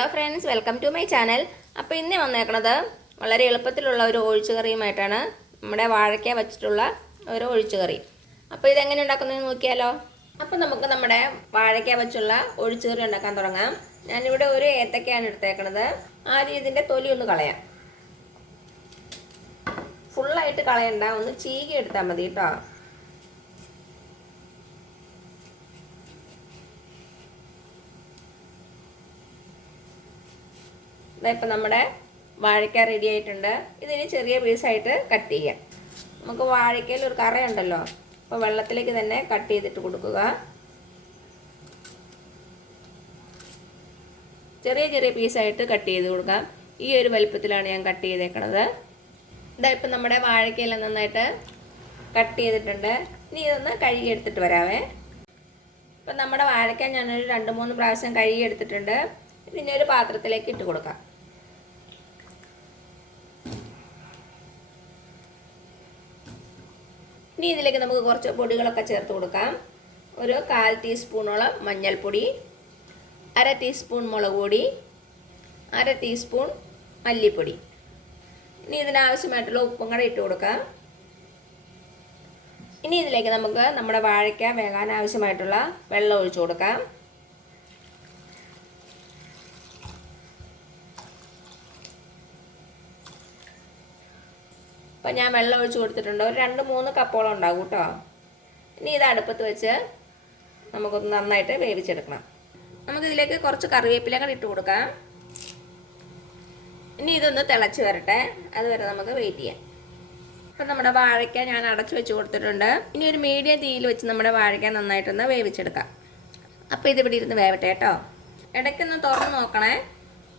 Hello friends, welcome to my channel. അപ്പോൾ ഇന്ന് വന്നേക്കണത് വളരെ എളുപ്പത്തിലുള്ള ഒരു ഒഴിച്ചുകറിയുമായിട്ടാണ്. നമ്മുടെ വാഴയ്ക്ക വെച്ചിട്ടുള്ള ഒരു ഒഴിച്ചുകറി. അപ്പോൾ ഇതെങ്ങനെ ഉണ്ടാക്കുന്നതെന്ന് നോക്കിയാലോ. അപ്പോൾ നമുക്ക് നമ്മുടെ വാഴയ്ക്ക വെച്ചുള്ള ഒഴിച്ചുകറി ഉണ്ടാക്കാൻ തുടങ്ങാം. ഞാനിവിടെ ഒരു ഏത്തക്കയാണ് എടുത്തേക്കണത്. ആദ്യം ഇതിൻ്റെ തൊലി ഒന്ന് കളയാം. ഫുള്ളായിട്ട് കളയണ്ട, ഒന്ന് ചീകി എടുത്താൽ മതി കേട്ടോ. ഇപ്പം നമ്മുടെ വാഴയ്ക്ക റെഡി ആയിട്ടുണ്ട്. ഇതിന് ചെറിയ പീസായിട്ട് കട്ട് ചെയ്യാം. നമുക്ക് വാഴയ്ക്കയിൽ ഒരു കറയുണ്ടല്ലോ, അപ്പോൾ വെള്ളത്തിലേക്ക് തന്നെ കട്ട് ചെയ്തിട്ട് കൊടുക്കുക. ചെറിയ ചെറിയ പീസായിട്ട് കട്ട് ചെയ്ത് കൊടുക്കാം. ഈ ഒരു വലുപ്പത്തിലാണ് ഞാൻ കട്ട് ചെയ്തേക്കണത്. ഇപ്പം നമ്മുടെ വാഴയ്ക്കയെല്ലാം നന്നായിട്ട് കട്ട് ചെയ്തിട്ടുണ്ട്. ഇനി ഇതൊന്ന് കഴുകിയെടുത്തിട്ട് വരാവേ. ഇപ്പം നമ്മുടെ വാഴയ്ക്ക ഞാനൊരു 2-3 പ്രാവശ്യം കഴുകിയെടുത്തിട്ടുണ്ട്. ഇതിനെ ഒരു പാത്രത്തിലേക്ക് ഇട്ട് കൊടുക്കാം. ഇനി ഇതിലേക്ക് നമുക്ക് കുറച്ച് പൊടികളൊക്കെ ചേർത്ത് കൊടുക്കാം. ഒരു 1/4 ടീസ്പൂണോളം മഞ്ഞൾപ്പൊടി, 1/2 ടീസ്പൂൺ മുളക് പൊടി, 1/2 ടീസ്പൂൺ മല്ലിപ്പൊടി. ഇനി ഇതിനാവശ്യമായിട്ടുള്ള ഉപ്പും കൂടെ ഇട്ട് കൊടുക്കാം. ഇനി ഇതിലേക്ക് നമുക്ക് നമ്മുടെ വാഴയ്ക്ക വേകാൻ ആവശ്യമായിട്ടുള്ള വെള്ളം ഒഴിച്ചു കൊടുക്കാം. അപ്പോൾ ഞാൻ വെള്ളം ഒഴിച്ച് കൊടുത്തിട്ടുണ്ട്. ഒരു 2-3 കപ്പോളം ഉണ്ടാകും കേട്ടോ. ഇനി ഇത് അടുപ്പത്ത് വെച്ച് നമുക്കൊന്ന് നന്നായിട്ട് വേവിച്ചെടുക്കണം. നമുക്കിതിലേക്ക് കുറച്ച് കറിവേപ്പില കൂടി ഇട്ട് കൊടുക്കാം. ഇനി ഇതൊന്ന് തിളച്ച് വരട്ടെ, അതുവരെ നമുക്ക് വെയിറ്റ് ചെയ്യാം. അപ്പം നമ്മുടെ വാഴയ്ക്ക ഞാൻ അടച്ചു വെച്ച് കൊടുത്തിട്ടുണ്ട്. ഇനി ഒരു മീഡിയം തീയിൽ വെച്ച് നമ്മുടെ വാഴയ്ക്ക നന്നായിട്ടൊന്ന് വേവിച്ചെടുക്കാം. അപ്പോൾ ഇതിവിടെ ഇരുന്ന് വേവട്ടെ കേട്ടോ. ഇടയ്ക്കൊന്ന് തുറന്ന് നോക്കണേ,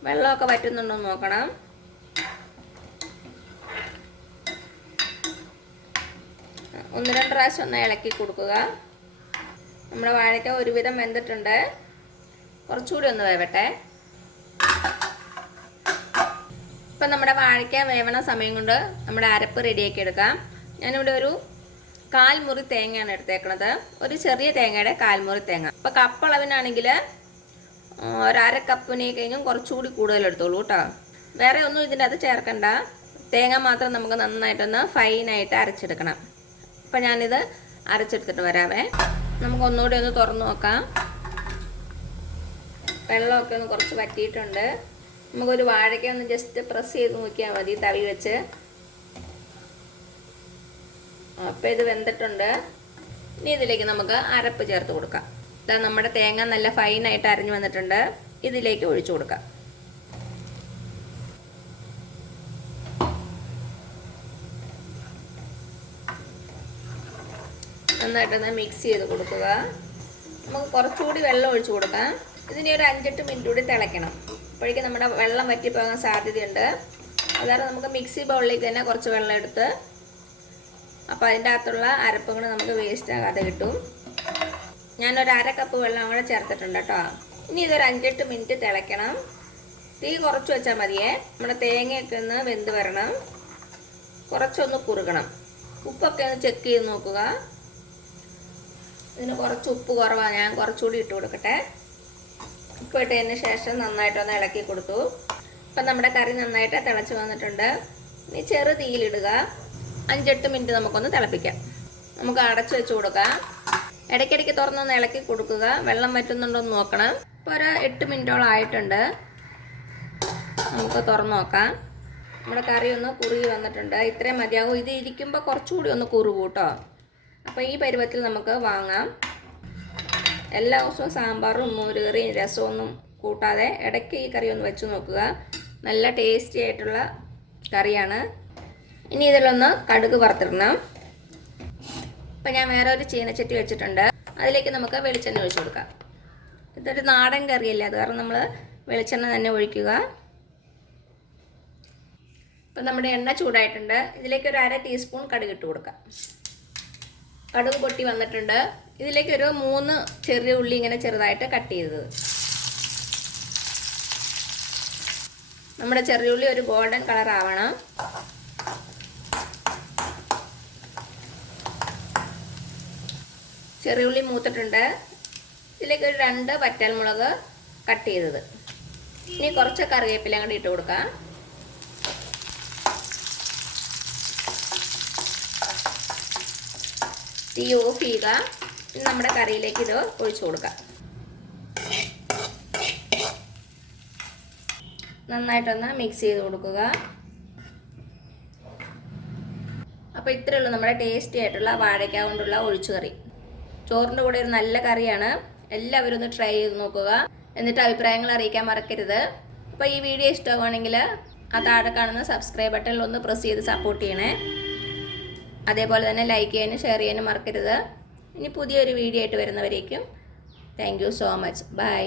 വെള്ളമൊക്കെ വറ്റുന്നുണ്ടോ എന്ന് നോക്കണം. ഒന്ന് 2 പ്രാവശ്യം ഒന്ന് ഇളക്കി കൊടുക്കുക. നമ്മുടെ വാഴയ്ക്ക ഒരുവിധം വെന്തിട്ടുണ്ട്. കുറച്ചുകൂടി ഒന്ന് വേവട്ടെ. ഇപ്പം നമ്മുടെ വാഴയ്ക്ക വേവണ സമയം കൊണ്ട് നമ്മുടെ അരപ്പ് റെഡിയാക്കി എടുക്കാം. ഞാനിവിടെ ഒരു 1/4 മുറി തേങ്ങയാണ് എടുത്തേക്കണത്. ഒരു ചെറിയ തേങ്ങയുടെ 1/4 മുറി തേങ്ങ. ഇപ്പോൾ കപ്പളവിനാണെങ്കിൽ ഒരു 1/2 കപ്പിനെ കഴിഞ്ഞും കുറച്ചുകൂടി കൂടുതൽ എടുത്തോളൂ കേട്ടോ. വേറെ ഒന്നും ഇതിൻ്റെ അത് ചേർക്കണ്ട. തേങ്ങ മാത്രം നമുക്ക് നന്നായിട്ടൊന്ന് ഫൈനായിട്ട് അരച്ചെടുക്കണം. അപ്പം ഞാനിത് അരച്ചെടുത്തിട്ട് വരാവേ. നമുക്ക് ഒന്നുകൂടി ഒന്ന് തുറന്ന് നോക്കാം. വെള്ളമൊക്കെ ഒന്ന് കുറച്ച് വറ്റിയിട്ടുണ്ട്. നമുക്കൊരു വാഴയ്ക്ക ഒന്ന് ജസ്റ്റ് പ്രസ് ചെയ്ത് നോക്കിയാൽ മതി തവി വെച്ച്. അപ്പോൾ ഇത് വെന്തിട്ടുണ്ട്. ഇനി ഇതിലേക്ക് നമുക്ക് അരപ്പ് ചേർത്ത് കൊടുക്കാം. ഇതാ നമ്മുടെ തേങ്ങ നല്ല ഫൈനായിട്ട് അരഞ്ഞു വന്നിട്ടുണ്ട്. ഇതിലേക്ക് ഒഴിച്ചു കൊടുക്കാം. നന്നായിട്ടൊന്ന് മിക്സ് ചെയ്ത് കൊടുക്കുക. നമുക്ക് കുറച്ചുകൂടി വെള്ളം ഒഴിച്ചു കൊടുക്കാം. ഇതിന് ഒരു 5-8 മിനിറ്റ് കൂടി തിളയ്ക്കണം. അപ്പോഴേക്കും നമ്മുടെ വെള്ളം വറ്റിപ്പോകാൻ സാധ്യതയുണ്ട്. അതായത് നമുക്ക് മിക്സി ബൗളിലേക്ക് തന്നെ കുറച്ച് വെള്ളം എടുത്ത്, അപ്പോൾ അതിൻ്റെ അകത്തുള്ള അരപ്പുകൾ നമുക്ക് വേസ്റ്റ് ആകാതെ കിട്ടും. ഞാനൊരു 1/2 കപ്പ് വെള്ളം കൂടെ ചേർത്തിട്ടുണ്ട് കേട്ടോ. ഇനി ഇതൊരു 5-8 മിനിറ്റ് തിളയ്ക്കണം. തീ കുറച്ച് വെച്ചാൽ മതിയേ. നമ്മുടെ തേങ്ങയൊക്കെ ഒന്ന് വെന്ത് വരണം. കുറച്ചൊന്ന് കുറുകണം. ഉപ്പൊക്കെ ഒന്ന് ചെക്ക് ചെയ്ത് നോക്കുക. ഇതിന് കുറച്ച് ഉപ്പ് കുറവാണ്, ഞാൻ കുറച്ചുകൂടി ഇട്ട് കൊടുക്കട്ടെ. ഉപ്പ് ഇട്ടതിന് ശേഷം നന്നായിട്ടൊന്ന് ഇളക്കി കൊടുത്തു. ഇപ്പം നമ്മുടെ കറി നന്നായിട്ട് തിളച്ച് വന്നിട്ടുണ്ട്. ഇനി ചെറു തീയിലിടുക. 5-8 മിനിറ്റ് നമുക്കൊന്ന് തിളപ്പിക്കാം. നമുക്ക് അടച്ചു വെച്ച് കൊടുക്കാം. ഇടയ്ക്കിടയ്ക്ക് തുറന്നൊന്ന് ഇളക്കി കൊടുക്കുക. വെള്ളം വറ്റുന്നുണ്ടോ എന്ന് നോക്കണം. ഇപ്പോൾ ഒരു 8 മിനിറ്റോളം ആയിട്ടുണ്ട്. നമുക്ക് തുറന്ന് നോക്കാം. നമ്മുടെ കറി ഒന്ന് കുറുകി വന്നിട്ടുണ്ട്. ഇത്രയും മതിയാകും. ഇത് ഇരിക്കുമ്പോൾ കുറച്ചുകൂടി ഒന്ന് കുറുകും കേട്ടോ. അപ്പോൾ ഈ പരുവത്തിൽ നമുക്ക് വാങ്ങാം. എല്ലാ ദിവസവും സാമ്പാറും മോരുകറിയും രസമൊന്നും കൂട്ടാതെ ഇടയ്ക്ക് ഈ കറി ഒന്ന് വെച്ച് നോക്കുക. നല്ല ടേസ്റ്റി ആയിട്ടുള്ള കറിയാണ്. ഇനി ഇതിലൊന്ന് കടുക് വറുത്തിടണം. അപ്പോൾ ഞാൻ വേറെ ഒരു ചീനച്ചട്ടി വെച്ചിട്ടുണ്ട്. അതിലേക്ക് നമുക്ക് വെളിച്ചെണ്ണ ഒഴിച്ചു കൊടുക്കാം. ഇതൊരു നാടൻ കറിയല്ലേ, അത് കാരണം നമ്മൾ വെളിച്ചെണ്ണ തന്നെ ഒഴിക്കുക. ഇപ്പം നമ്മുടെ എണ്ണ ചൂടായിട്ടുണ്ട്. ഇതിലേക്ക് ഒരു 1/2 ടീസ്പൂൺ കടുക് ഇട്ട് കൊടുക്കാം. കടുക് പൊട്ടി വന്നിട്ടുണ്ട്. ഇതിലേക്ക് ഒരു 3 ചെറിയ ഉള്ളി ഇങ്ങനെ ചെറുതായിട്ട് കട്ട് ചെയ്തത്. നമ്മുടെ ചെറിയ ഉള്ളി ഒരു ഗോൾഡൻ കളർ ആവണം. ചെറിയുള്ളി മൂത്തിട്ടുണ്ട്. ഇതിലേക്ക് ഒരു 2 വറ്റൽമുളക് കട്ട് ചെയ്തത്. ഇനി കുറച്ച് കറിവേപ്പില അങ്ങോട്ട് ഇട്ട് കൊടുക്കാം. തീ ഓഫ് ചെയ്യുക. ഇനി നമ്മുടെ കറിയിലേക്ക് ഇത് ഒഴിച്ചു കൊടുക്കാം. നന്നായിട്ടൊന്ന് മിക്സ് ചെയ്ത് കൊടുക്കുക. അപ്പോൾ ഇത്രയേ ഉള്ളൂ നമ്മുടെ ടേസ്റ്റി ആയിട്ടുള്ള വാഴയ്ക്ക കൊണ്ടുള്ള ഒഴിച്ചുകറി. ചോറിൻ്റെ കൂടെ ഒരു നല്ല കറിയാണ്. എല്ലാവരും ഒന്ന് ട്രൈ ചെയ്ത് നോക്കുക. എന്നിട്ട് അഭിപ്രായങ്ങൾ അറിയിക്കാൻ മറക്കരുത്. അപ്പോൾ ഈ വീഡിയോ ഇഷ്ടമാണെങ്കിൽ ആ താഴെ കാണുന്ന സബ്സ്ക്രൈബ് ബട്ടണിൽ ഒന്ന് പ്രസ് ചെയ്ത് സപ്പോർട്ട് ചെയ്യണേ. അതേപോലെ തന്നെ ലൈക്ക് ചെയ്യാനും ഷെയർ ചെയ്യാനും മറക്കരുത്. ഇനി പുതിയൊരു വീഡിയോ ആയിട്ട് വരുന്നവരേക്കും thank you so much. By.